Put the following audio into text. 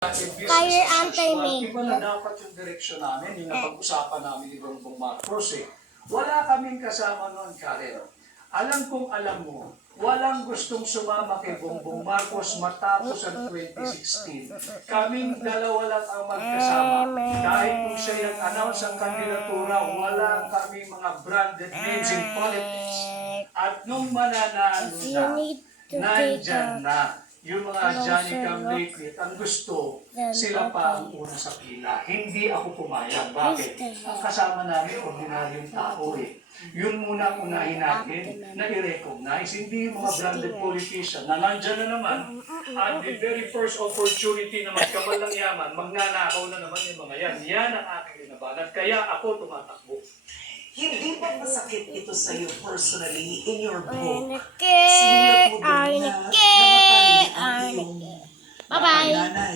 Fire anti-make. Iba na dapat yung direksyon namin, yung napag-usapan namin ni Bongbong Marcos eh. Wala kaming kasama noon, Karen. Alam kong alam mo, walang gustong sumama kay Bongbong Marcos matapos ang 2016. Kaming dalawa lang ang magkasama. Kahit kung siya yung announce ang kandidatura, wala kaming mga branded names in politics. At nung mananalo na, nandyan na. Yung mga Johnny Come Lately, ang gusto, sila pa ang una sa pila. Hindi ako pumayag. Bakit? Ang kasama namin, ordinaryong tao eh. Yun muna ang unahin natin na i-recognize. Hindi yung mga branded politician na nandyan na naman. At the very first opportunity na magkamalang yaman, magnanakaw na naman yung mga yan. Yan ang aking linabanan. Kaya ako tumatakbo. Hindi ba masakit ito sa'yo personally in your book? Arnike, Sinulat mo doon na Arnike, namatay ang Arnike. iyong Bye-bye. nanay.